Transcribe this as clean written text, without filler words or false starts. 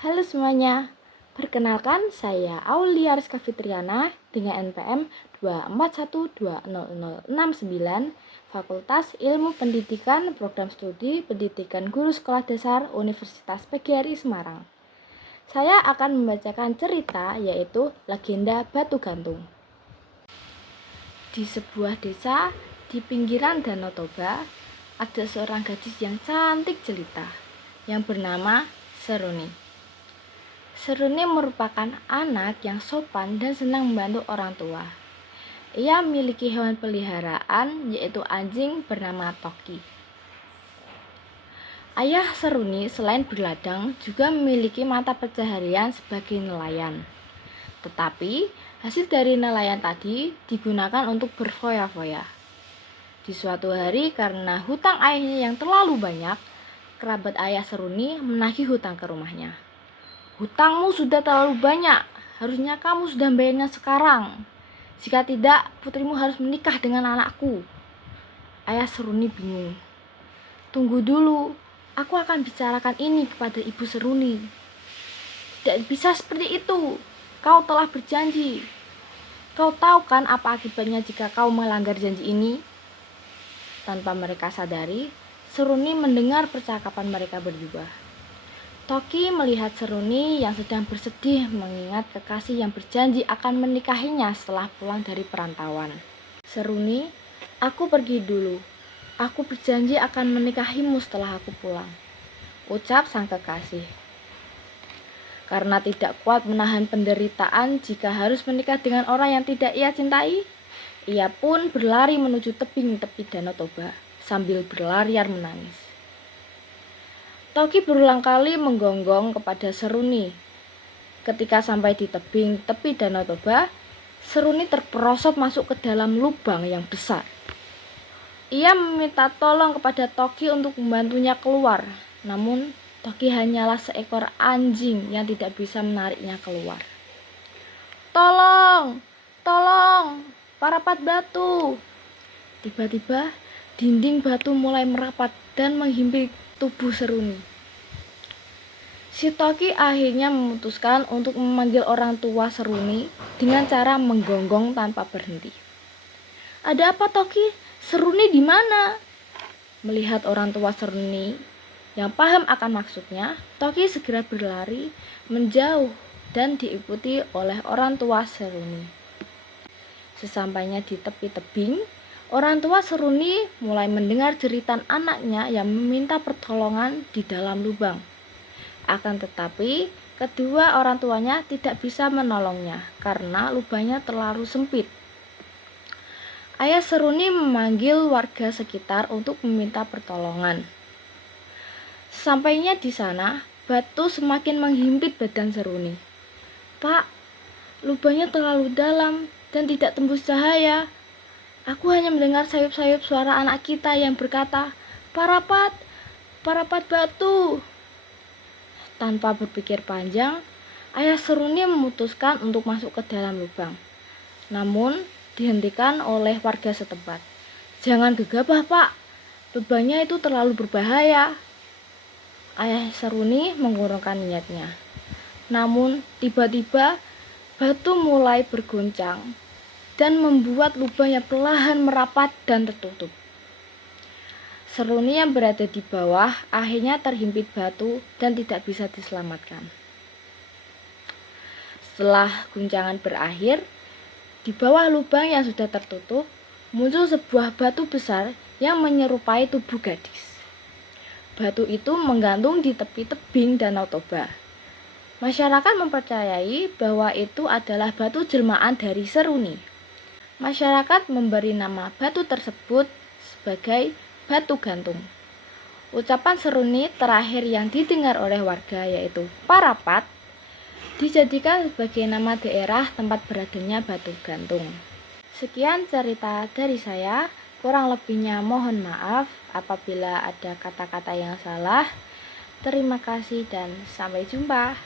Halo semuanya, perkenalkan saya Aulia Rizka Fitriana dengan NPM 241200069 Fakultas Ilmu Pendidikan Program Studi Pendidikan Guru Sekolah Dasar Universitas PGRI Semarang. Saya akan membacakan cerita yaitu Legenda Batu Gantung. Di sebuah desa di pinggiran Danau Toba, ada seorang gadis yang cantik jelita yang bernama Seruni. Seruni merupakan anak yang sopan dan senang membantu orang tua. Ia memiliki hewan peliharaan yaitu anjing bernama Toki. Ayah Seruni selain berladang juga memiliki mata pencaharian sebagai nelayan. Tetapi hasil dari nelayan tadi digunakan untuk berfoya-foya. Di suatu hari karena hutang ayahnya yang terlalu banyak, kerabat ayah Seruni menagih hutang ke rumahnya. "Hutangmu sudah terlalu banyak, harusnya kamu sudah membayarnya sekarang. Jika tidak, putrimu harus menikah dengan anakku." Ayah Seruni bingung. "Tunggu dulu, aku akan bicarakan ini kepada ibu Seruni." "Tidak bisa seperti itu, kau telah berjanji. Kau tahu kan apa akibatnya jika kau melanggar janji ini?" Tanpa mereka sadari, Seruni mendengar percakapan mereka berdua. Toki melihat Seruni yang sedang bersedih mengingat kekasih yang berjanji akan menikahinya setelah pulang dari perantauan. "Seruni, aku pergi dulu. Aku berjanji akan menikahimu setelah aku pulang," ucap sang kekasih. Karena tidak kuat menahan penderitaan jika harus menikah dengan orang yang tidak ia cintai, ia pun berlari menuju tebing tepi Danau Toba sambil berlarian menangis. Toki berulang kali menggonggong kepada Seruni. Ketika sampai di tebing tepi Danau Toba, Seruni terperosot masuk ke dalam lubang yang besar. Ia meminta tolong kepada Toki untuk membantunya keluar, namun Toki hanyalah seekor anjing yang tidak bisa menariknya keluar. "Tolong, tolong, parapat batu!" Tiba-tiba dinding batu mulai merapat dan menghimpit tubuh Seruni. Si Toki akhirnya memutuskan untuk memanggil orang tua Seruni dengan cara menggonggong tanpa berhenti. "Ada apa, Toki? Seruni di mana?" Melihat orang tua Seruni yang paham akan maksudnya, Toki segera berlari menjauh dan diikuti oleh orang tua Seruni. Sesampainya di tepi tebing, orang tua Seruni mulai mendengar jeritan anaknya yang meminta pertolongan di dalam lubang. Akan tetapi, kedua orang tuanya tidak bisa menolongnya karena lubangnya terlalu sempit. Ayah Seruni memanggil warga sekitar untuk meminta pertolongan. Sampainya di sana, batu semakin menghimpit badan Seruni. "Pak, lubangnya terlalu dalam dan tidak tembus cahaya. Aku hanya mendengar sayup-sayup suara anak kita yang berkata, 'Parapat, parapat batu.'" Tanpa berpikir panjang, ayah Seruni memutuskan untuk masuk ke dalam lubang. Namun, dihentikan oleh warga setempat. "Jangan gegabah, Pak. Lubangnya itu terlalu berbahaya." Ayah Seruni mengurungkan niatnya. Namun, tiba-tiba batu mulai berguncang dan membuat lubangnya perlahan merapat dan tertutup. Seruni yang berada di bawah akhirnya terhimpit batu dan tidak bisa diselamatkan. Setelah guncangan berakhir, di bawah lubang yang sudah tertutup, muncul sebuah batu besar yang menyerupai tubuh gadis. Batu itu menggantung di tepi tebing Danau Toba. Masyarakat mempercayai bahwa itu adalah batu jelmaan dari Seruni. Masyarakat memberi nama batu tersebut sebagai Batu Gantung. Ucapan Seruni terakhir yang didengar oleh warga yaitu Parapat dijadikan sebagai nama daerah tempat beradanya Batu Gantung. Sekian cerita dari saya, kurang lebihnya mohon maaf apabila ada kata-kata yang salah. Terima kasih dan sampai jumpa.